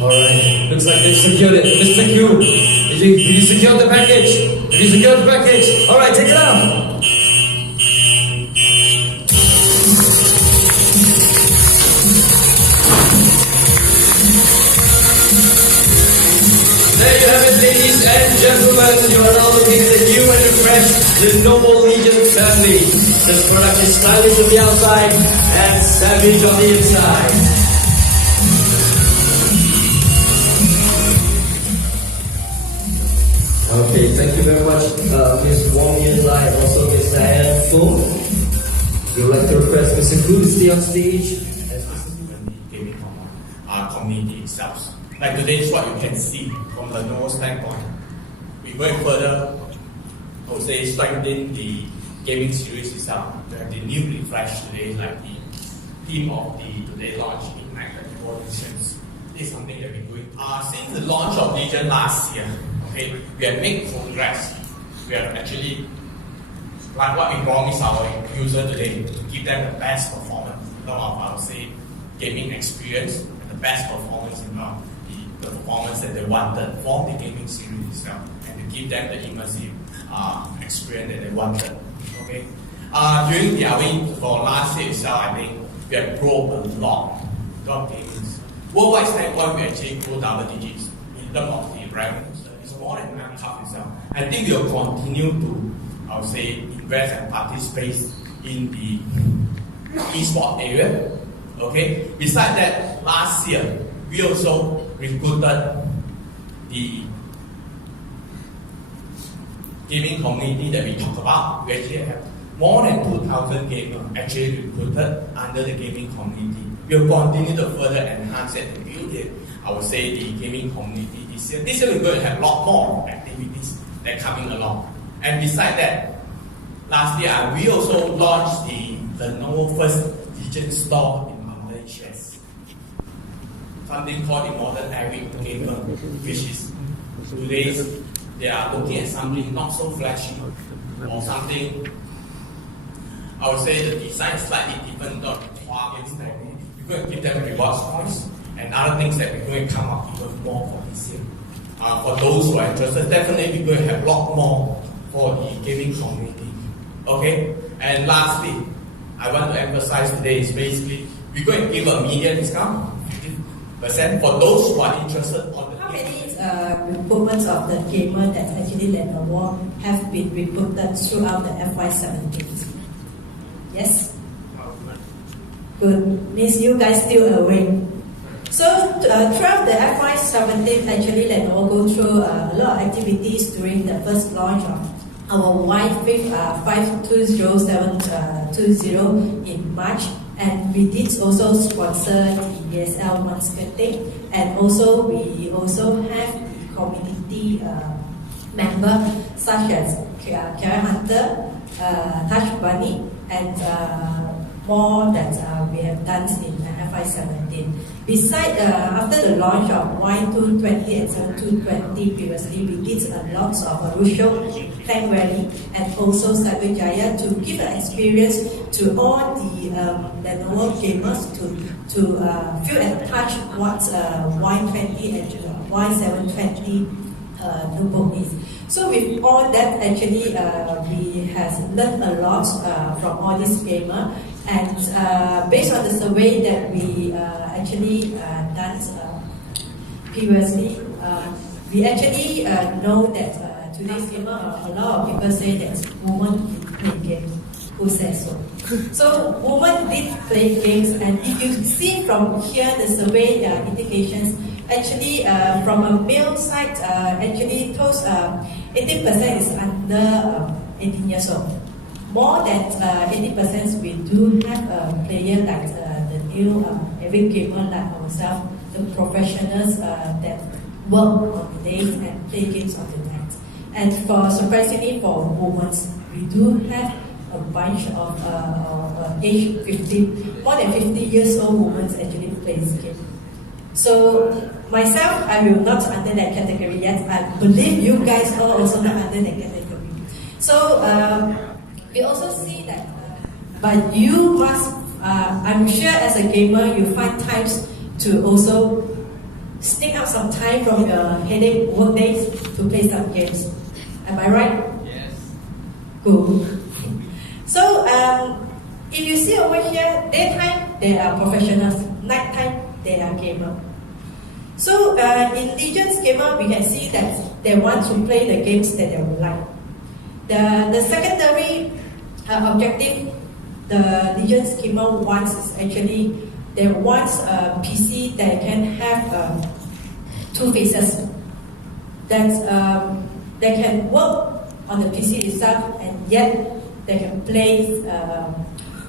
Alright, looks like they've secured it. Mr. Q, did you secure the package? Did you secure the package? Alright, take it out. There you have it, ladies and gentlemen. You are now looking at the new and refreshed Lenovo Legion family. This product is stylish on the outside and savage on the inside. Okay, thank you very much, Ms. Wong Yin Lai and also Ms. Diane Fung. We would like to request Mr. Gu to stay on stage. Gaming community itself. Like today is what you can see from the Lenovo standpoint. We going further, I would say, strengthen the gaming series itself. We have the new refresh today, like the theme of the today launch, Ignited Revolutions. This is something that we're doing. Since the launch of Legion last year, okay, we have made progress. We have actually, like what we promised our user today, to give them the best performance in terms of, I would say, gaming experience, and the best performance in terms of the performance that they wanted for the gaming series itself, and to give them the immersive experience that they wanted. Okay. During the avid for last year itself, I think we have grown a lot of gamers. Worldwide standpoint, we actually grow double digits in terms of the revenue. It's more than half itself. I think we will continue to, I would say, invest and participate in the eSport area. Okay. Besides that, last year we also recruited the gaming community that we talked about. We actually have more than 2,000 gamers actually recruited under the gaming community. We will continue to further enhance it and build it. I would say the gaming community this year. This year we're going to have a lot more activities that are coming along. And besides that, last year we also launched the Lenovo first Legion store in Malaysia. Something called the modern avid gamer, which is today they are looking at something not so flashy or something. I would say the design is slightly different, not games that we're going to give them rewards points and other things that we're going to come up even more for this year. For those who are interested, definitely we're going to have a lot more for the gaming community. Okay? And lastly, I want to emphasize today is basically we're going to give a media discount, 50% for those who are interested on the How many recruitments of the gamer that actually Lenovo have been recruited throughout the FY17? Yes? Good. Means you guys still awake. So throughout the FY17, actually Lenovo go through a lot of activities during the first launch of our Y530 in March, and we did also sponsor the ESL one skirting, and also we also have the community members such as Carrot Hunter, Touch Bunny, and more that we have done in FY17. Besides, after the launch of Y220 and 220 previously, we did a lot of roadshow, tank rally, and also LNVGY to give an experience to all the Lenovo gamers to feel and touch what Y20 and Y720 notebook is. So with all that, actually, we have learned a lot from all these gamers. And based on the survey that we actually done previously, we actually know that today's gamer, a lot of people say that women play games. Who says so? So women did play games, and if you see from here the survey indications, actually from a male side, actually those 80% is under 18 years old. More than 80% we do have a player like the new avid gamer like ourselves, the professionals that work on the days and play games on the night. And surprisingly for women, we do have a bunch of age 50, more than 50 years old women actually plays games. So myself, I will not under that category yet. I believe you guys are also not under that category. So we also see that, but you must, I'm sure as a gamer, you find times to also sneak out some time from your headache work days to play some games. Am I right? Yes. Good. So if you see over here, daytime they are professionals, nighttime they are gamers. So in Legion's gamer, we can see that they want to play the games that they would like. The secondary objective the Legion's gamer wants is actually they want a PC that can have two faces, that they can work on the PC itself and yet they can play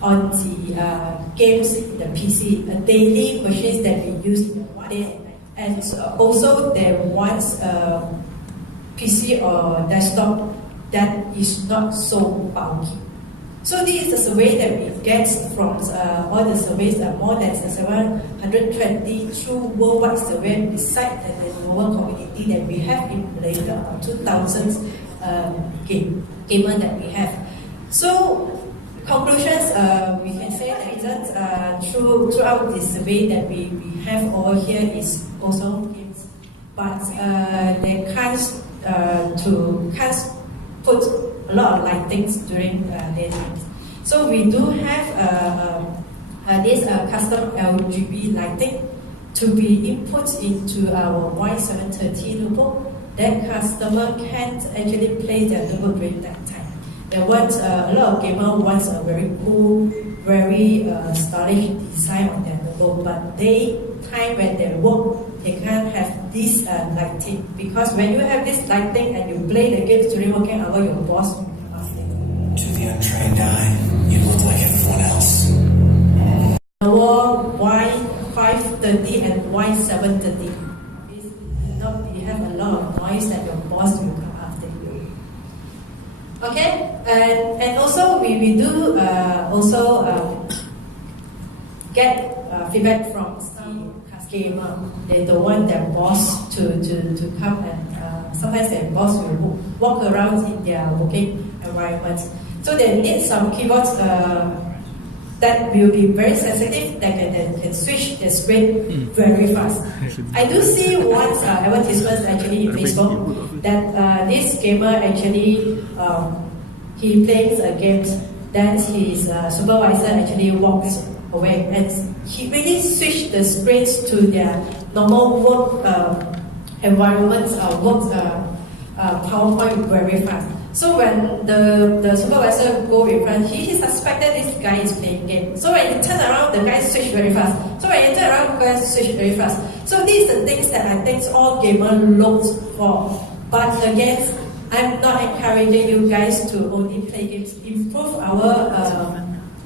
on the games in the PC, daily machines that we use in one day. And also they want a PC or desktop that is not so bulky. So this is the survey that we get from all the surveys, more than 720 true worldwide survey beside the Lenovo community that we have in Malaysia, about 2,000 gamers that we have. So conclusions, we can say that throughout the survey that we have over here is also games, but they can't put a lot of lightings during daytime. So we do have this custom LNVGY lighting to be input into our Y530 notebook. That customer can't actually play their notebook during that time. They want a lot of gamers wants a very cool, very stylish design on their notebook, but daytime when they work, they can't have this lighting, because when you have this lighting and you play the games during working hour, your boss will come after you. To the untrained eye, you look like everyone else. Lenovo Y530 and Y730. You have a lot of noise that your boss will come after you. Okay, and also we do get feedback from some gamer. They don't want their boss to come, and sometimes their boss will walk around in their working environment. So they need some keyboards that will be very sensitive, that can switch the screen very fast. I do see one advertisement actually in Facebook that this gamer actually he plays a game, then his supervisor actually walks away, and he really switched the screens to their normal work environments or work PowerPoint very fast. So when the supervisor go in front, he suspected this guy is playing game. So when he turn around, the guy switch very fast. So when he turn around, the guy switch very fast. So these are the things that I think all gamers look for. But again, I'm not encouraging you guys to only play games. Improve our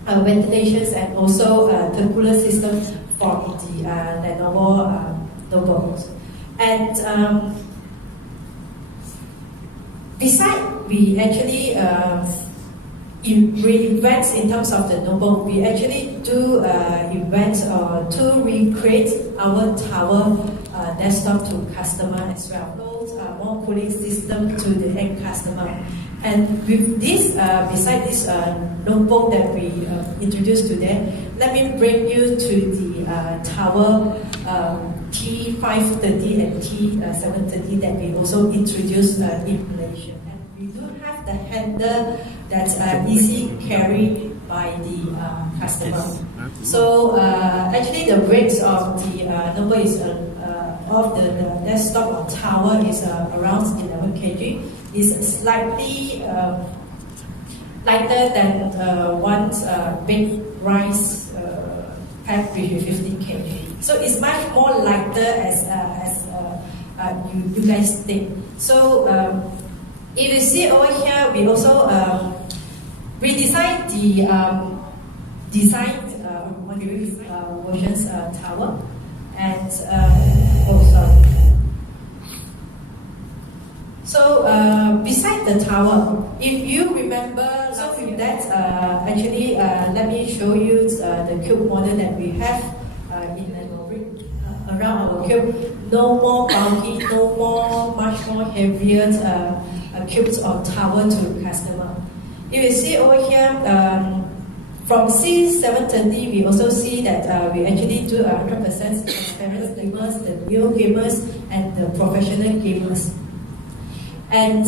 ventilations and also the cooler system for the Lenovo notebooks. And besides, we actually events in terms of the notebook, we actually do events to recreate our tower desktop to customer as well. Those more cooling system to the end customer. And with this, beside this notebook that we introduced today, let me bring you to the tower T530 and T730 that we also introduced in Malaysia. And we do have the handle that's easy carry by the customer. So actually the weight of the notebook is of the desktop or tower is around 11 kg. Is slightly lighter than one big rice pack with 50 kg. So it's much more lighter as you guys think. So if you see over here, we also redesigned the versions tower, and the tower. If you remember, so with that, actually, let me show you the cube model that we have around our cube. No more bulky, no more, much more heavier cubes or tower to customer. If you see over here, from C730, we also see that we actually do 100% transparent gamers, the new gamers, and the professional gamers. And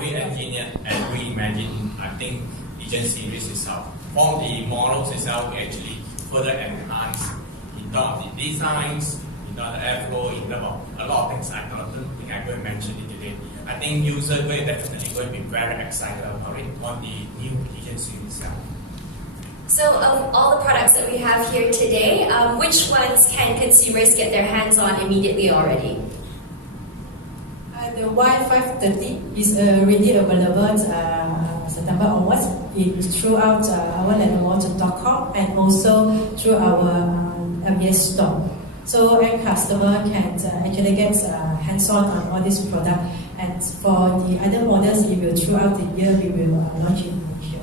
re-engineer and reimagine, I think, Legion series itself. From the models itself, we actually further enhance in terms of the designs, in terms of the airflow, in terms of a lot of things I don't think I'm going to mention it today. I think users are definitely going to be very excited about it on the new Legion series itself. So of all the products that we have here today, which ones can consumers get their hands on immediately already? The Y530 is already available September onwards. It's throughout our Lenovo.com and also through our MBS store. So a customer can actually get hands-on on all this product. And for the other models, throughout the year, we will launch it in Malaysia.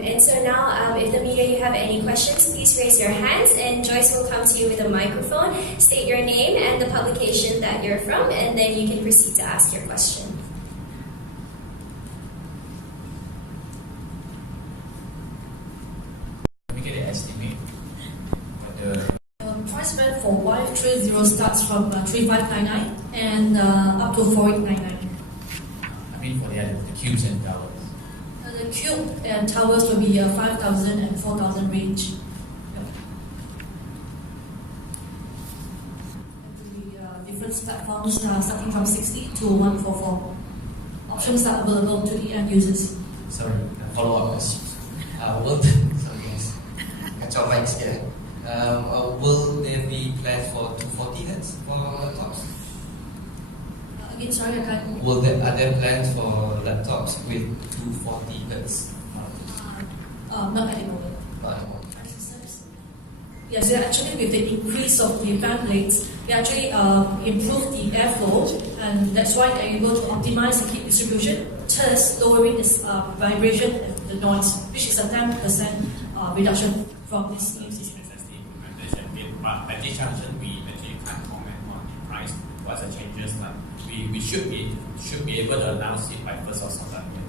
And so now, if the media you have any questions, please raise your hands and Joyce will come to you with a microphone. State your name and the publication that you're from, and then you can proceed to ask your question. Let me get an estimate. Price band for Y30 starts from 3599 and up to 4899. I mean for the cubes and towers. The cube and towers will be 5,000 and 4,000 range. The different platforms starting from 60 to 144. Options are available to the end users. Sorry, follow-up question. Will there be plans for 240 Hz for laptops? Again, sorry, I can't. Are there plans for laptops with 240 Hz? Not at the moment. Not at the moment. Yes, so actually with the increase of the fan blades, they actually improve the airflow, and that's why they're able to optimize the heat distribution, thus lowering this vibration and the noise, which is a 10% reduction from this new system. But at this junction, we actually can't comment on the price, what's the changes. We should be able to announce it by 1st of September.